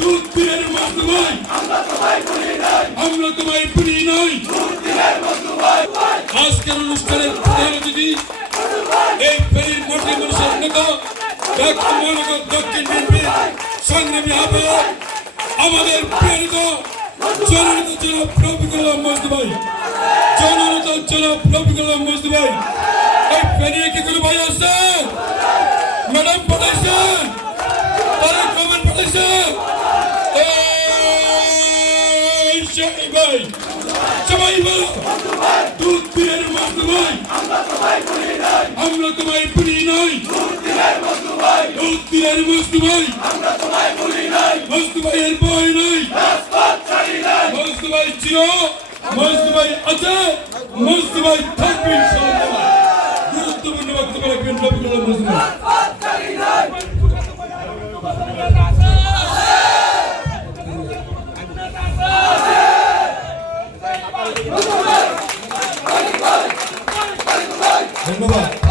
দুধ পীরের মজনু ভাই আমরা তোমায় পুরি নাই। আজকের অনুষ্ঠানের প্রধান অতিথি? এই ফেরির মন্ত্রী মানুষের নেতা ঢাকা মহানগর দক্ষিণ বিএনপির সংগ্রামী আহ্বায়ক আমাদের প্রিয়ত জননেতা জনাব রফিকুল্লাহ মজদু ভাই জননেতা জনাব রফিকুল্লাহ মজদু ভাই এই ফেরিয়ে কি কোনো ভাই আছে? ম্যাডাম পাঠাইছেন তারা কমেন্ট পাঠাইছেন ভাই সবাই ভাই। আমরা তোমায় দুধ পীরের মজদু ভাই। মজদু ভাইয়ের বই নাই। মজদু ভাই ছিল মজদু ভাই আছে মজদু ভাই থাকবে গুরুত্বপূর্ণ বক্তব্য রাখবেন রবিকুল্লাহ মজদু ভাই ধন্যবাদ।